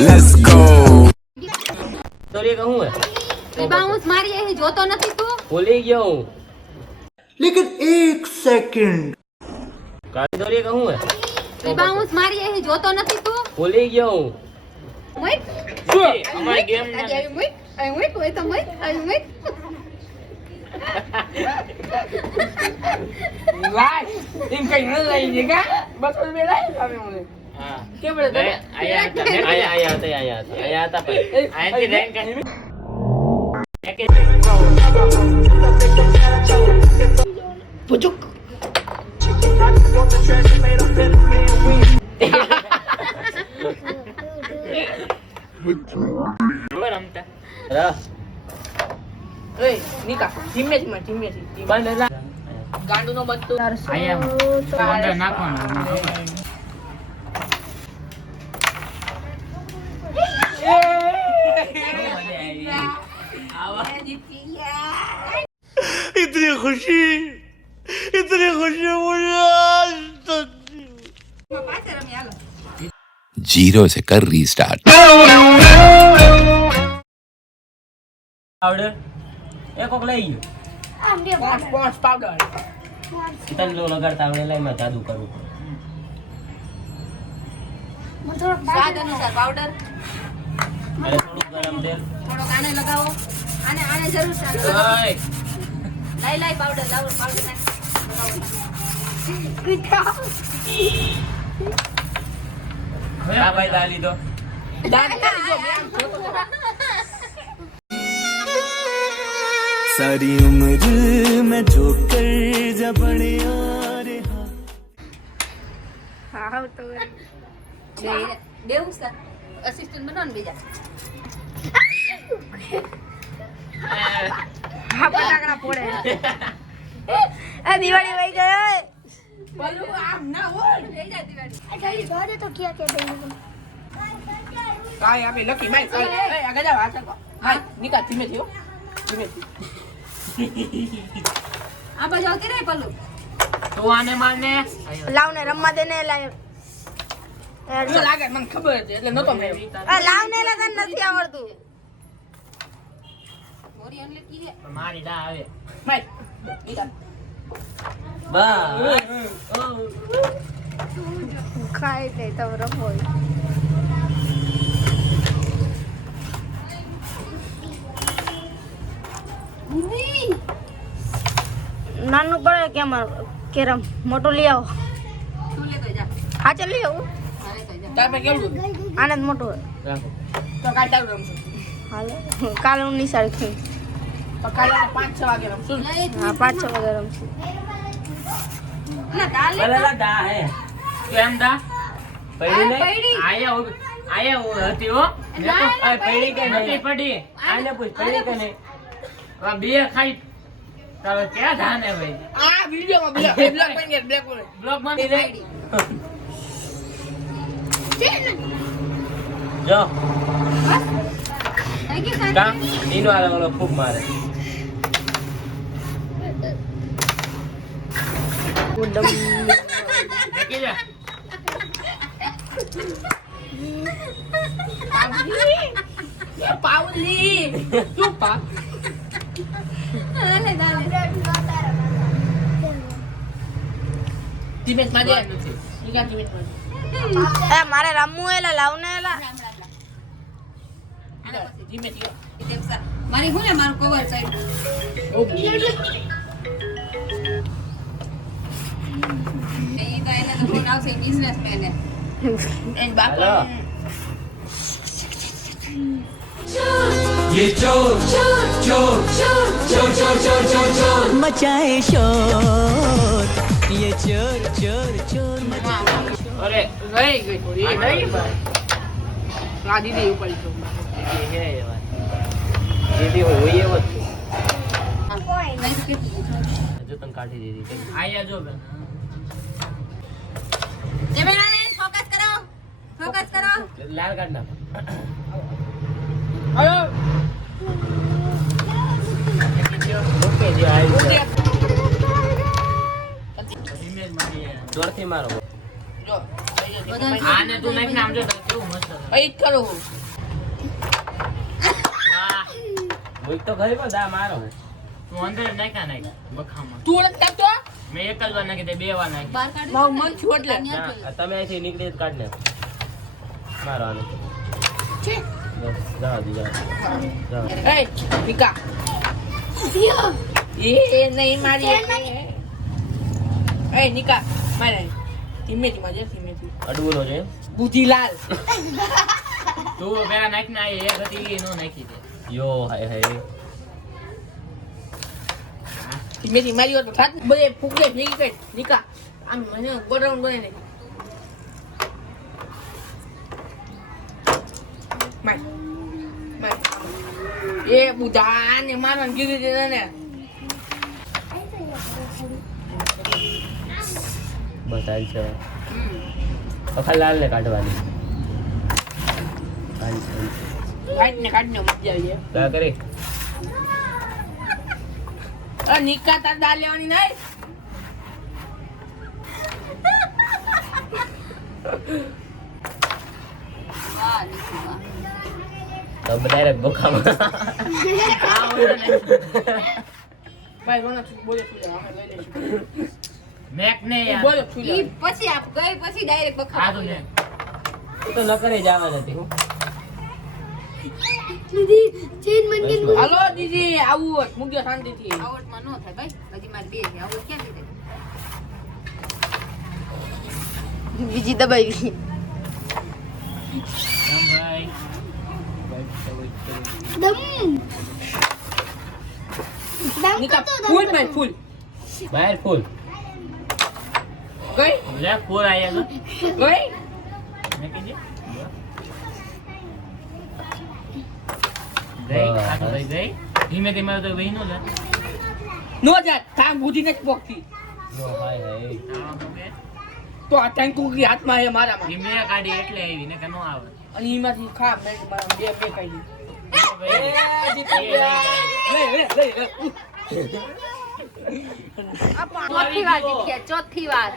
Let's go. દોરી કહું હે બાઉન્સ મારી એ જોતો નથી તું ભૂલી ગયો હું लेकिन एक सेकंड કાળી દોરી કહું હે બાઉન્સ મારી એ જોતો નથી તું ભૂલી ગયો હું મોઈક અમારી ગેમ આજે આવી મોઈક આવી મોઈક હોય તો મોઈક આવી મોઈક લાય એમ કઈ ન લઈ જગા બસ બે લઈ તમે મને હા કે બળે આયા હતા પણ આયાથી રેન્ક પુચુક રમતા રા એ નિકા ધીમે ધીમે બંધ ગાંડુ નો બનતો અંદર નાખવાનો इतनी खुशी मुझे आज तक जीरो से कर रीस्टार्ट. આવડે એક કોક લઈ ગયો પોન્સ પાવડર તને જો લગાડતા આવડે લઈ મેં જાદુ કરું સ્વાદ અનુસાર પાવડર અરે થોડું ગરમ તેલ થોડો આને લગાવો આને જરૂર છે ઓય લઈ પાવડર લાવો પાવડર નાખ આ ભાઈ દા લીધો દાંત કરી જો મેં सारी उम्र मैं जो कर जबड़े यार હા તો દેવું સર અસિસ્ટન્ટ બનો ને બીજા હા ફટાકડા ફોડે આ દિવાળી વઈ ગઈ બોલું આમ ના હોય લઈ જા દિવાળી કાઈ આપે લકી માઈ કાઈ એ આગળ જાવ આ ચાલો હાય નિકા ધીમે થયો ધીમે આ બાજુ આવતી રહે પલ્લુ તું આને મારને લાવ ને રમવા દે ને લાવ મને લાગે મને ખબર હતી એટલે નતો મેં લાવ ને તને નથી આવડતું મોરી અનલે કી હે મારી દા આવે માઈ નિકા બસ ખાઈ દે તો રમો નાનું પડે કેમ કેરમ મોટું લઈ આવો તું લે તો જા હા ચાલ લઈ આવું હાલે તો જા તારે કેવું આને જ મોટું હોય રાખો તો કાઈ ટાઈમ રમશું હાલે કાલે હું નિશાળ ખી તો કાલે 5-6 વાગે રમશું હા 5-6 વાગે રમશું ના કાલે બલેલા દા હે કેમ દા પડી ને પડી. આયા હતી હો આ પડી કે નથી પડી આને પૂછ પડી કે નહીં આ બે ખાઈ તારો ક્યાં ધાન હે ભાઈ આ વિડિયોમાં બ્લેક પેન ગેટ બ્લેક બોલે બ્લોક માં દે જો થઈ ગઈ કા ઈનો આલે ઓલો ફૂક મારે દેખી જા પાવલી શું પા હાલે દાલે ધીમે માજે નિકા ધીમે માજે એ મારે રમવું એલા લાવ ને એલા ધીમે ધીમે તેમ સા મારી હું ને મારું કવર સાઈડ એ તો એને તો ફોન આવશે બિઝનેસમેન હે એન બાપ હાલો ये चोर चोर चोर चोर चोर चोर चोर चोर मचाए शोर ये चोर चोर चोर અરે રહી ગઈ થોડી આ નહીં ભાઈ આ દીદી ઉપર છો હે વાત દીદી હોય એવો જ છે હજુ તને કાઢી દીધી આયા જો બેન કેમેરામેન ફોકસ કરો લાલ કાઢ નાખ હાલો ઓકે જી આવી જોરથી મારો જો આને તું નાખ ને આમ જો તારે કેવું મસ્ત છે. અહીં જ કરો વાહ ભૂખ તો ઘરે પણ દા મારો તું અંદર જ નાખ્યા નાખ બખામાં તું નથી કાઢતો મેં એક જ વાર નાખી તે 2 વાર નાખી બહાર કાઢ મારું મન છું એટલે ના, તમે અહીંથી નીકળી જ કાઢ લે મારો આનો છે બસ જવા દી જવા એ નિકા એ નહીં મારી એ નિકા મારે ધીમેથી મારજે ધીમેથી અડવું નો છે બુધીલાલ તું પેલા નાખ ને આ એક હતી નો નાખી દે યો હાય હાય ધીમેથી મારી હોય તો થાત ને બધે ફૂકડે ભેગી કરી નિકા આમ મને ગોડાઉન બનાવી નાખી માર માર એ બુધા ને મારવાનું કીધું છે ને બસ હાલ છે અખા લાલ ને કાઢવાની હાલ કાઢને મજા આવી જાય કા કરી નિકા તાર દાળ લેવાની નહીં વાહ નીકળું વાહ તો ડાયરેક્ટ બોખામાં ભાઈ રોના બોલે તું જા અમે લઈ લઈશું મેક ને યાર બોલો તું ઈ પછી આપ ગઈ પછી ડાયરેક્ટ બખા આ તો ને તો ન કરે જવા નથી હું હાલો દીદી આવું હોય મૂક્યો શાંતિથી આવડમાં નો થાય ભાઈ હજી મારે 2 છે આવડ ક્યાં દીધે બીજી દબાઈ રામ ભાઈ નિકા ફૂલ ભાઈ ફૂલ બહાર ફૂલ ગઈ લે ફોર આયા ગઈ મેં કીધી ગઈ આ તો ભાઈ ગઈ ધીમે ધીમે તો વહી નો લે નો જા કામ બુધી નથી પોકતી નો હાય હાય તો આ ટાંકુ કે હાથમાં એ મારામાં ધીમે કાઢી એટલે આવી ને કે નો આવે અને એમાંથી ખા મેં મારા બે કાઢી ચોથી વાર જીત્યા ચોથી વાર